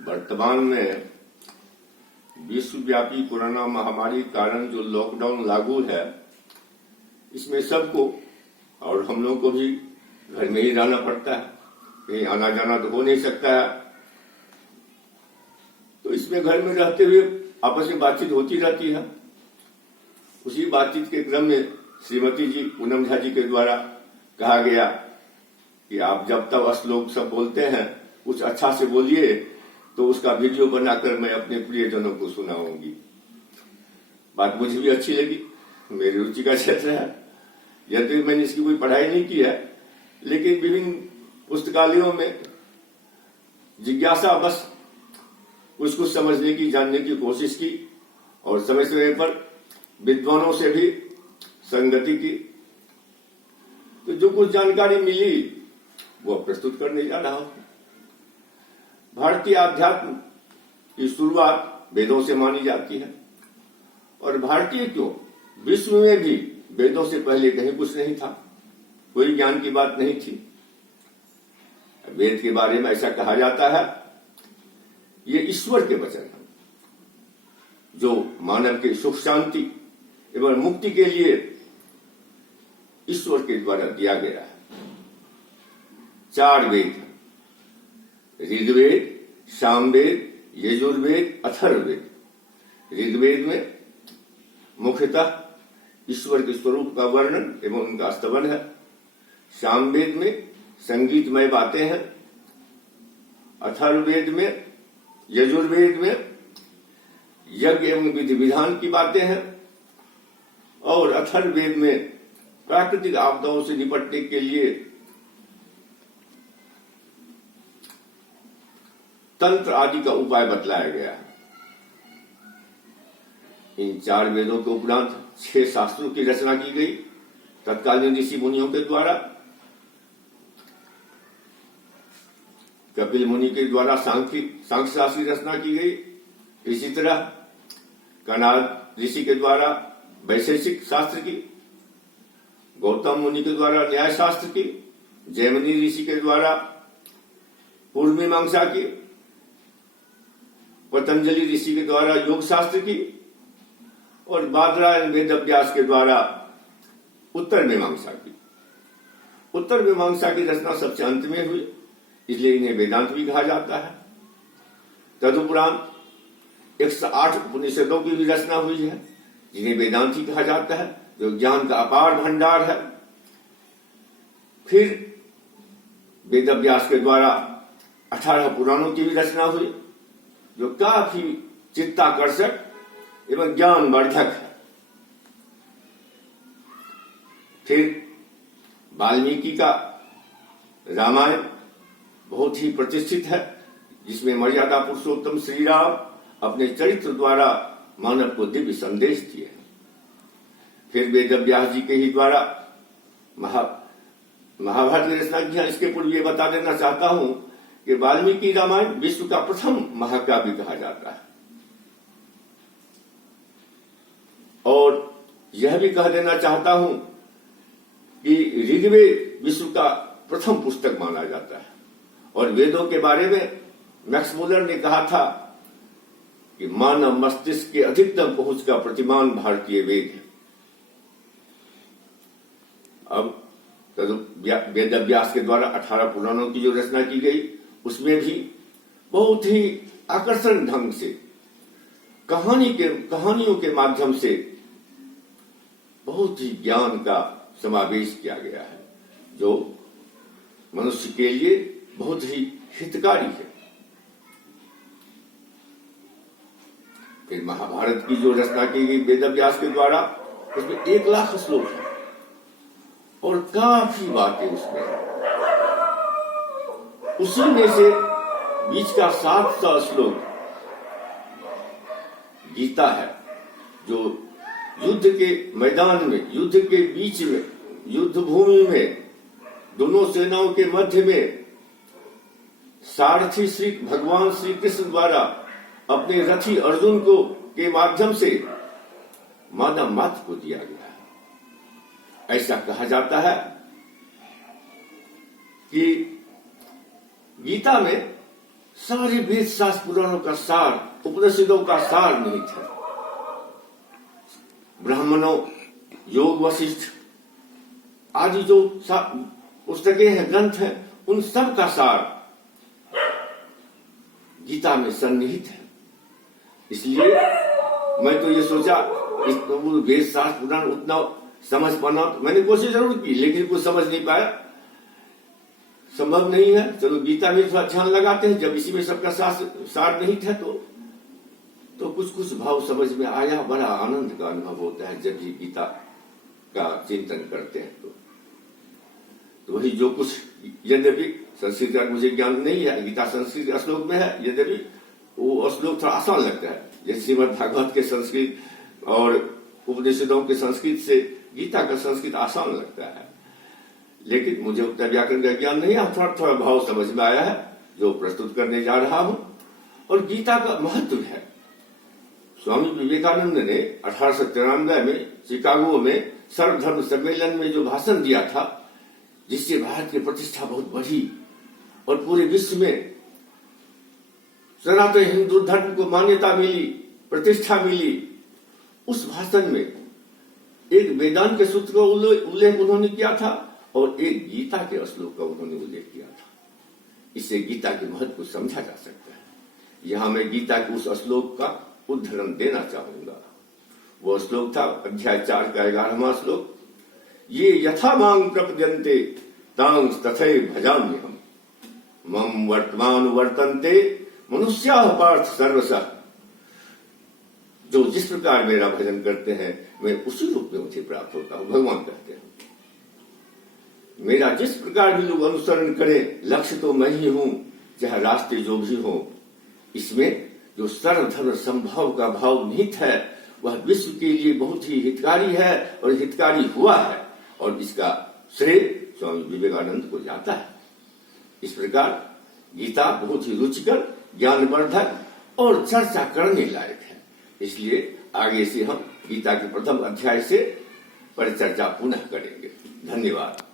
वर्तमान में विश्वव्यापी कोरोना महामारी के कारण जो लॉकडाउन लागू है, इसमें सबको और हम लोगों को भी घर में ही रहना पड़ता है। कहीं आना जाना तो हो नहीं सकता है, तो इसमें घर में रहते हुए आपस में बातचीत होती रहती है। उसी बातचीत के क्रम में श्रीमती जी पूनम झा जी के द्वारा कहा गया कि आप जब तक श्लोक सब बोलते हैं कुछ अच्छा से बोलिए, तो उसका वीडियो बनाकर मैं अपने प्रियजनों को सुनाऊंगी। बात मुझे भी अच्छी लगी, मेरी रुचि का क्षेत्र है। यद्यपि मैंने इसकी कोई पढ़ाई नहीं की है, लेकिन विभिन्न पुस्तकालयों में जिज्ञासा बस उसको समझने की, जानने की कोशिश की और समय समय पर विद्वानों से भी संगति की। तो जो कुछ जानकारी मिली वो प्रस्तुत करने जा रहा हूं। भारतीय अध्यात्म की शुरुआत वेदों से मानी जाती है, और भारतीय क्यों, विश्व में भी वेदों से पहले कहीं कुछ नहीं था, कोई ज्ञान की बात नहीं थी। वेद के बारे में ऐसा कहा जाता है, ये ईश्वर के वचन हैं जो मानव के सुख शांति एवं मुक्ति के लिए ईश्वर के द्वारा दिया गया है। 4 वेद हैं, ऋग्वेद, सामवेद, यजुर्वेद, अथर्ववेद। ऋग्वेद में मुख्यतः ईश्वर के स्वरूप का वर्णन एवं उनका स्तवन है। सामवेद में संगीतमय बातें हैं। अथर्ववेद में, यजुर्वेद में यज्ञ एवं विधि विधान की बातें हैं, और अथर्ववेद में प्राकृतिक आपदाओं से निपटने के लिए तंत्र आदि का उपाय बतलाया गया है। इन 4 वेदों के उपरांत 6 शास्त्रों की रचना की गई तत्कालीन ऋषि मुनियों के द्वारा। कपिल मुनि के द्वारा सांख्य शास्त्र की रचना की गई। इसी तरह कनाद ऋषि के द्वारा वैशेषिक शास्त्र की, गौतम मुनि के द्वारा न्याय शास्त्र की, जैमिनी ऋषि के द्वारा पूर्व मीमांसा की, पतंजलि ऋषि के द्वारा योग शास्त्र की, और बादरायण वेदव्यास के द्वारा उत्तर मीमांसा की। उत्तर मीमांसा की रचना सबसे अंत में हुई, इसलिए इन्हें वेदांत भी कहा जाता है। तदुपरांत 108 उपनिषदों की भी रचना हुई है, जिन्हें वेदांत ही कहा जाता है, जो ज्ञान का अपार भंडार है। फिर वेदव्यास के द्वारा 18 पुराणों की भी रचना हुई, जो काफी चित्ताकर्षक एवं ज्ञानवर्धक है। फिर वाल्मीकि का रामायण बहुत ही प्रतिष्ठित है, जिसमें मर्यादा पुरुषोत्तम श्री राम अपने चरित्र द्वारा मानव को दिव्य संदेश दिए हैं। फिर वेदव्यास जी के ही द्वारा महाभारत की रचना की है। इसके पूर्व ये बता देना चाहता हूं कि वाल्मीकि रामायण विश्व का प्रथम महाकाव्य कहा जाता है, और यह भी कह देना चाहता हूं कि ऋग्वेद विश्व का प्रथम पुस्तक माना जाता है। और वेदों के बारे में मैक्स मुलर ने कहा था कि मानव मस्तिष्क के अधिकतम पहुंच का प्रतिमान भारतीय वेद है। अब वेदव्यास के द्वारा 18 पुराणों की जो रचना की गई, उसमें भी बहुत ही आकर्षण ढंग से कहानियों के माध्यम से बहुत ही ज्ञान का समावेश किया गया है, जो मनुष्य के लिए बहुत ही हितकारी है। फिर महाभारत की जो रचना की गई वेदव्यास के द्वारा, उसमें 1 लाख श्लोक है और काफी बातें उसमें है। उसी में से बीच का 700 श्लोक गीता है, जो युद्ध के मैदान में, युद्ध के बीच में, युद्ध भूमि में, दोनों सेनाओं के मध्य में सारथी श्री भगवान श्री कृष्ण द्वारा अपने रथी अर्जुन को के माध्यम से मानव मात्र को दिया गया है। ऐसा कहा जाता है कि गीता में सारे वेद शास्त्र पुराणों का सार, उपनिषदों का सार निहित है। ब्राह्मणों, योग वशिष्ठ आदि जो पुस्तकें हैं, ग्रंथ हैं, उन सब का सार गीता में सन्निहित है। इसलिए मैं तो ये सोचा वेद शास्त्र पुराण उतना समझ पाना, मैंने कोशिश जरूर की, लेकिन कुछ समझ नहीं पाया, संभव नहीं है। चलो गीता में थोड़ा ध्यान लगाते हैं, जब इसी में सबका सार निहित है तो कुछ कुछ भाव समझ में आया। बड़ा आनंद का अनुभव होता है जब ये गीता का चिंतन करते हैं तो वही जो कुछ, यद्यपि संस्कृत का मुझे ज्ञान नहीं है, गीता संस्कृत श्लोक में है, यद्यपि वो श्लोक थोड़ा आसान लगता है। जैसे श्रीमद् भागवत के संस्कृत और उपनिषदों के संस्कृत से गीता का संस्कृत आसान लगता है, लेकिन मुझे उतना व्याकरण का ज्ञान नहीं है। थोड़ा थोड़ा भाव समझ में आया है जो प्रस्तुत करने जा रहा हूं। और गीता का महत्व है। स्वामी विवेकानंद ने 1893 में शिकागो में सर्वधर्म सम्मेलन में जो भाषण दिया था, जिससे भारत की प्रतिष्ठा बहुत बढ़ी और पूरे विश्व में सनातन हिंदू धर्म को मान्यता मिली, प्रतिष्ठा मिली, उस भाषण में एक वेदांत के सूत्र का उल्लेख उन्होंने किया था और एक गीता के श्लोक का उन्होंने उल्लेख किया था। इससे गीता के महत्व को समझा जा सकता है। यहां मैं गीता के उस श्लोक का उदाहरण देना चाहूंगा। वो श्लोक था अध्याय 4 का 11वां श्लोक, ये यथा मां प्रपद्यन्ते तां तथै भजाम्यहम्, मम वर्तमान वर्तन्ते मनुष्याः पार्थ सर्वशः। जो जिस प्रकार मेरा भजन करते हैं, मैं उसी रूप में मुझे प्राप्त होता हूं। भगवान कहते हैं मेरा जिस प्रकार भी लोग अनुसरण करें, लक्ष्य तो मैं ही हूं, चाहे रास्ते जो भी हो। इसमें जो सर्वधर्म संभाव का भाव निहित है, वह विश्व के लिए बहुत ही हितकारी है और हितकारी हुआ है, और इसका श्रेय स्वामी विवेकानंद को जाता है। इस प्रकार गीता बहुत ही रुचिकर, ज्ञानवर्धक और चर्चा करने लायक है। इसलिए आगे से हम गीता के प्रथम अध्याय से परिचर्चा पुनः करेंगे। धन्यवाद।